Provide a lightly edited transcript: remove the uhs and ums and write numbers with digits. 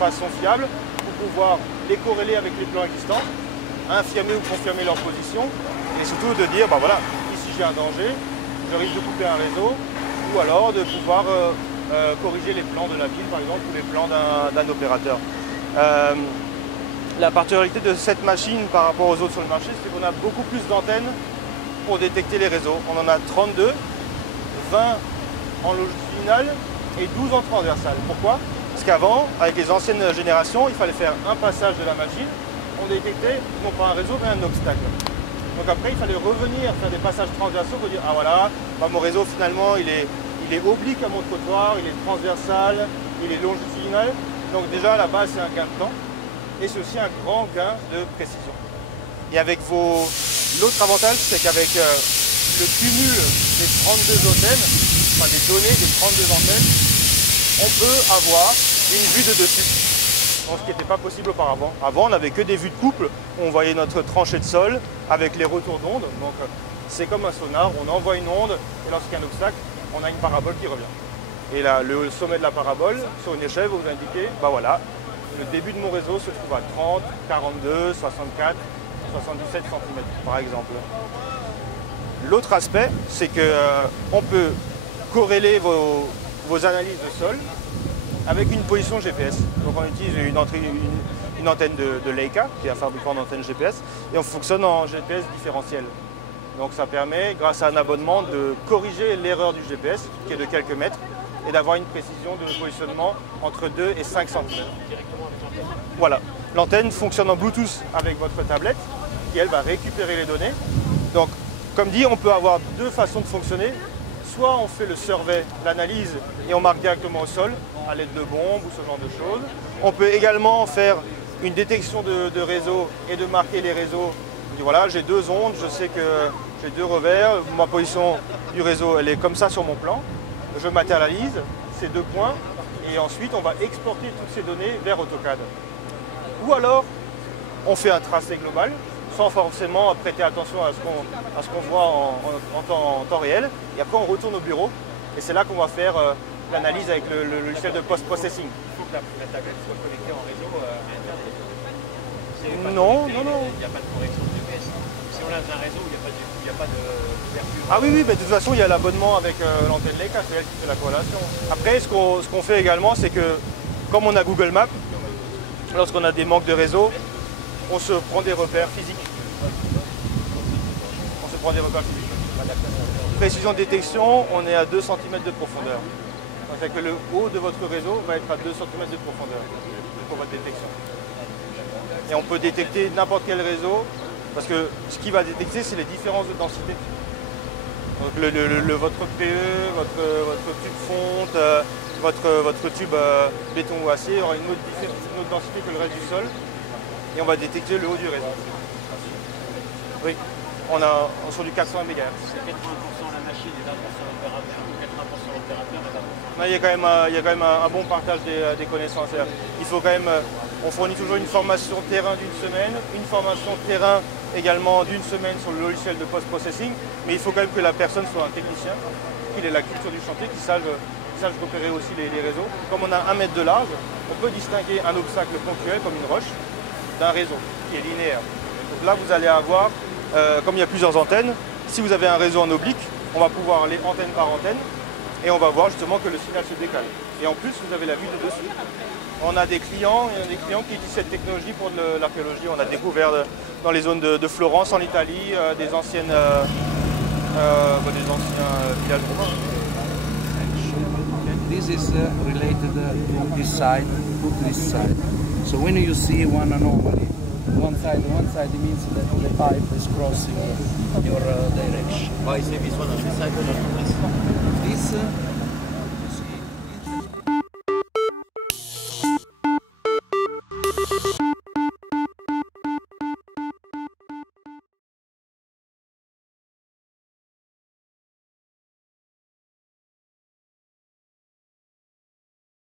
façon fiable pour pouvoir les corréler avec les plans existants, infirmer ou confirmer leur position, et surtout de dire, bah voilà, ici j'ai un danger, je risque de couper un réseau, ou alors de pouvoir corriger les plans de la ville, par exemple, ou les plans d'un opérateur. La particularité de cette machine par rapport aux autres sur le marché, c'est qu'on a beaucoup plus d'antennes pour détecter les réseaux. On en a 32, 20 en longitudinal et 12 en transversal. Pourquoi? Parce qu'avant, avec les anciennes générations, il fallait faire un passage de la machine. On détectait non pas un réseau, mais un obstacle. Donc après, il fallait revenir faire des passages transversaux pour dire, ah voilà, bah, mon réseau finalement, il est oblique à mon trottoir, il est transversal, il est longitudinal. Donc déjà, à la base, c'est un gain de temps. Et c'est aussi un grand gain de précision. Et avec l'autre avantage, c'est qu'avec le cumul des 32 antennes, enfin des données des 32 antennes, on peut avoir une vue de dessus. Donc, ce qui n'était pas possible auparavant. Avant, on n'avait que des vues de couple, on voyait notre tranchée de sol avec les retours d'ondes. Donc c'est comme un sonar, on envoie une onde et lorsqu'il y a un obstacle, on a une parabole qui revient. Et là, le sommet de la parabole, sur une échelle, vous indiquez, bah voilà, le début de mon réseau se trouve à 30, 42, 64, 77 cm par exemple. L'autre aspect, c'est qu'on peut corréler vos analyses de sol avec une position GPS. Donc on utilise une antenne de Leica, qui est un fabricant d'antennes GPS, et on fonctionne en GPS différentiel. Donc ça permet, grâce à un abonnement, de corriger l'erreur du GPS, qui est de quelques mètres, et d'avoir une précision de positionnement entre 2 et 5 cm. Voilà, l'antenne fonctionne en Bluetooth avec votre tablette, qui elle va récupérer les données. Donc, comme dit, on peut avoir deux façons de fonctionner. Soit on fait le survey, l'analyse, et on marque directement au sol, à l'aide de bombes ou ce genre de choses. On peut également faire une détection de réseau et de marquer les réseaux. On dit voilà, j'ai deux ondes, je sais que j'ai deux revers, ma position du réseau, elle est comme ça sur mon plan. Je matérialise ces deux points et ensuite on va exporter toutes ces données vers AutoCAD. Ou alors, on fait un tracé global, sans forcément prêter attention à ce qu'on voit en temps réel. Et après, on retourne au bureau. Et c'est là qu'on va faire l'analyse avec le logiciel de post-processing. Il faut que la tablette soit connectée en réseau Internet. Non. Il n'y a pas de connexion de GPS. Si on a un réseau où il n'y a pas d'ouverture. Ah oui, mais de toute façon, il y a l'abonnement avec l'antenne Leica, c'est elle qui fait la corrélation. Après, ce qu'on fait également, c'est que, comme on a Google Maps, lorsqu'on a des manques de réseau, on se prend des repères physiques. Précision de détection, on est à 2 cm de profondeur. C'est-à-dire que le haut de votre réseau va être à 2 cm de profondeur pour votre détection. Et on peut détecter n'importe quel réseau, parce que ce qui va détecter, c'est les différences de densité. Donc votre PE, votre tube fonte, votre tube béton ou acier aura une autre densité que le reste du sol. Et on va détecter le haut du réseau. Oui, on est sur du 400 MHz. C'est 80% la machine et 20% l'opérateur, ou 80% l'opérateur et 20%. Il y a quand même un bon partage des connaissances. Il faut quand même, on fournit toujours une formation terrain d'une semaine, une formation terrain également d'une semaine sur le logiciel de post-processing, mais il faut quand même que la personne soit un technicien, qu'il ait la culture du chantier, qu'il sache repérer aussi les réseaux. Comme on a 1 mètre de large, on peut distinguer un obstacle ponctuel comme une roche d'un réseau qui est linéaire. Donc là, vous allez avoir, comme il y a plusieurs antennes, si vous avez un réseau en oblique, on va pouvoir aller antenne par antenne et on va voir justement que le signal se décale. Et en plus, vous avez la vue de dessus. On a des clients qui utilisent cette technologie pour de l'archéologie. On a découvert dans les zones de Florence, en Italie, des anciens villages romains. This is related to this side, to this side. So when you see one anomaly, one side means that the pipe is crossing your direction. Why is this one on this side or not on this? This